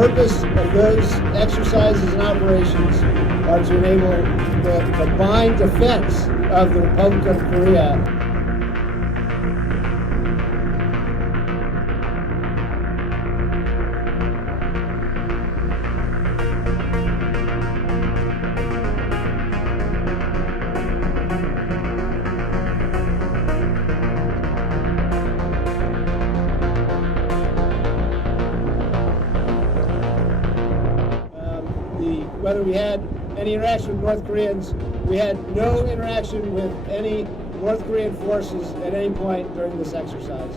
purpose of those exercises and operations are to enable the combined defense of the Republic of Korea. Whether we had any interaction with North Koreans, we had no interaction with any North Korean forces at any point during this exercise.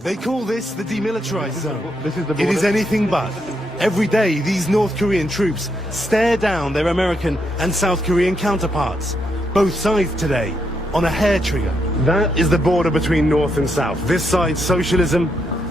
They call this the demilitarized zone. It is anything but. Every day, these North Korean troops stare down their American and South Korean counterparts. Both sides today on a hair trigger. That is the border between North and South. This side, socialism.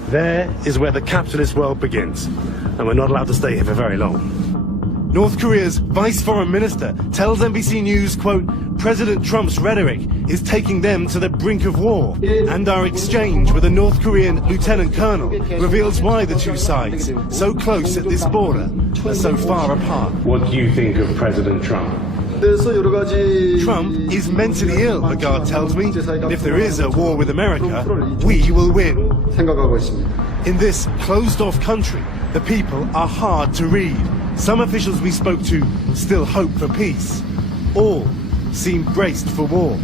There is where the capitalist world begins. And we're not allowed to stay here for very long. North Korea's Vice Foreign Minister tells NBC News, quote, President Trump's rhetoric is taking them to the brink of war. And our exchange with a North Korean lieutenant colonel reveals why the two sides, so close at this border, are so far apart. What do you think of President Trump? Trump is mentally ill, Lagarde tells me, and if there is a war with America, we will win. In this closed-off country, the people are hard to read. Some officials we spoke to still hope for peace. All seem braced for war.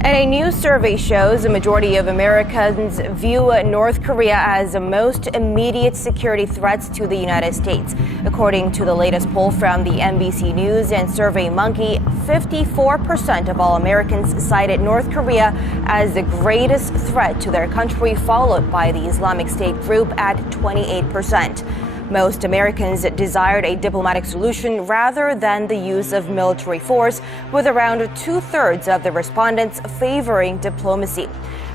And a new survey shows a majority of Americans view North Korea as the most immediate security threats to the United States. According to the latest poll from the NBC News and SurveyMonkey, 54% of all Americans cited North Korea as the greatest threat to their country, followed by the Islamic State group at 28%. Most Americans desired a diplomatic solution rather than the use of military force, with around 2/3 of the respondents favoring diplomacy.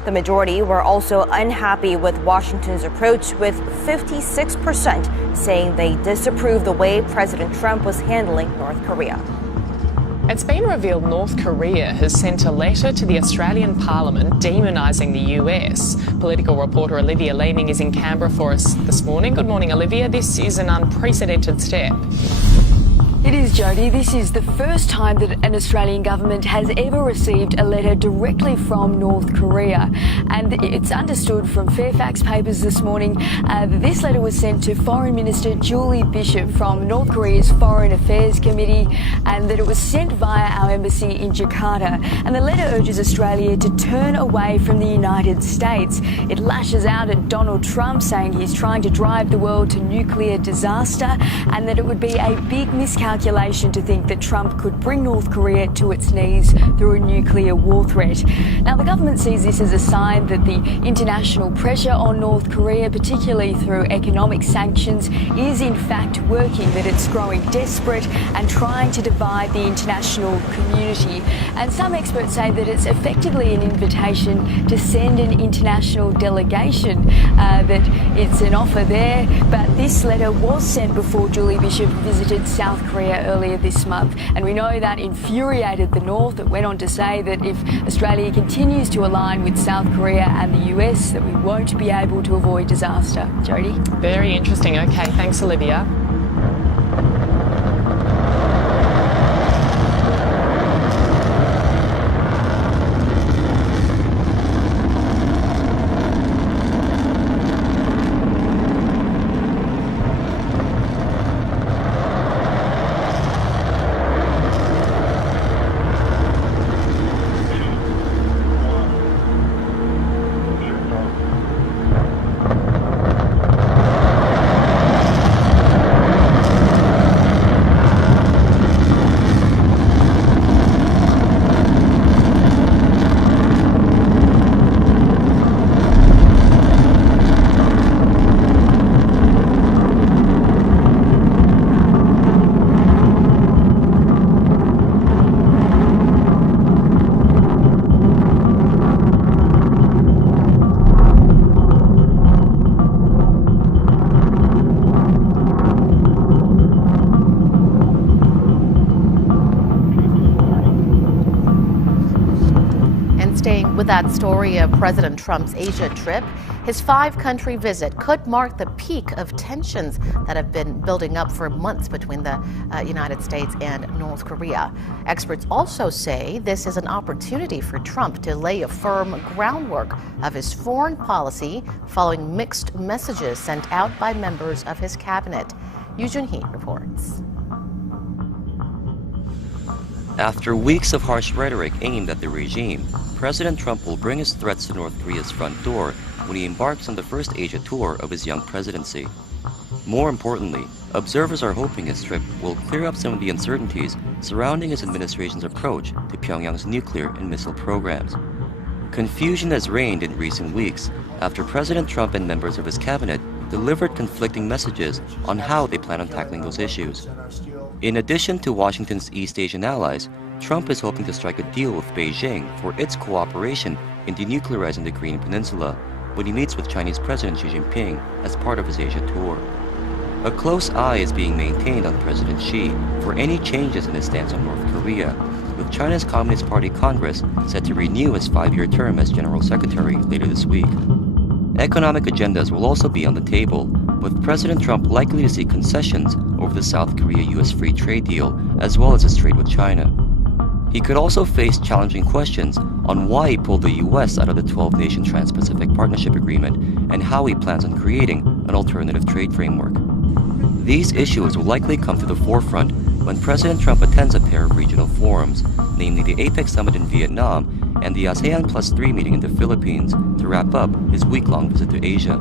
The majority were also unhappy with Washington's approach, with 56% saying they disapprove the way President Trump was handling North Korea. It's been revealed North Korea has sent a letter to the Australian Parliament demonising the US. Political reporter Olivia Leeming is in Canberra for us this morning. Good morning, Olivia. This is an unprecedented step. It is, Jodie. This is the first time that an Australian government has ever received a letter directly from North Korea. And it's understood from Fairfax Papers this morning that this letter was sent to Foreign Minister Julie Bishop from North Korea's Foreign Affairs Committee, and that it was sent via our embassy in Jakarta. And the letter urges Australia to turn away from the United States. It lashes out at Donald Trump, saying he's trying to drive the world to nuclear disaster, and that it would be a big miscalculation to think that Trump could bring North Korea to its knees through a nuclear war threat. Now, the government sees this as a sign that the international pressure on North Korea, particularly through economic sanctions, is in fact working, that it's growing desperate and trying to divide the international community. And some experts say that it's effectively an invitation to send an international delegation, that it's an offer there. But this letter was sent before Julie Bishop visited South Korea Korea earlier this month, and we know that infuriated the North. It went on to say that if Australia continues to align with South Korea and the US, that we won't be able to avoid disaster. Jodie? Very interesting. Okay, thanks, Olivia. Staying with that story of President Trump's Asia trip, his 5-country visit could mark the peak of tensions that have been building up for months between the United States and North Korea. Experts also say this is an opportunity for Trump to lay a firm groundwork of his foreign policy following mixed messages sent out by members of his cabinet. Yoo Jun-hee reports. After weeks of harsh rhetoric aimed at the regime, President Trump will bring his threats to North Korea's front door when he embarks on the first Asia tour of his young presidency. More importantly, observers are hoping his trip will clear up some of the uncertainties surrounding his administration's approach to Pyongyang's nuclear and missile programs. Confusion has reigned in recent weeks after President Trump and members of his cabinet delivered conflicting messages on how they plan on tackling those issues. In addition to Washington's East Asian allies, Trump is hoping to strike a deal with Beijing for its cooperation in denuclearizing the Korean Peninsula when he meets with Chinese President Xi Jinping as part of his Asia tour. A close eye is being maintained on President Xi for any changes in his stance on North Korea, with China's Communist Party Congress set to renew his 5-year term as General Secretary later this week. Economic agendas will also be on the table, with President Trump likely to see concessions over the South Korea-US free trade deal, as well as his trade with China. He could also face challenging questions on why he pulled the US out of the 12-nation Trans-Pacific Partnership Agreement and how he plans on creating an alternative trade framework. These issues will likely come to the forefront when President Trump attends a pair of regional forums, namely the APEC Summit in Vietnam and the ASEAN Plus 3 meeting in the Philippines, to wrap up his week-long visit to Asia.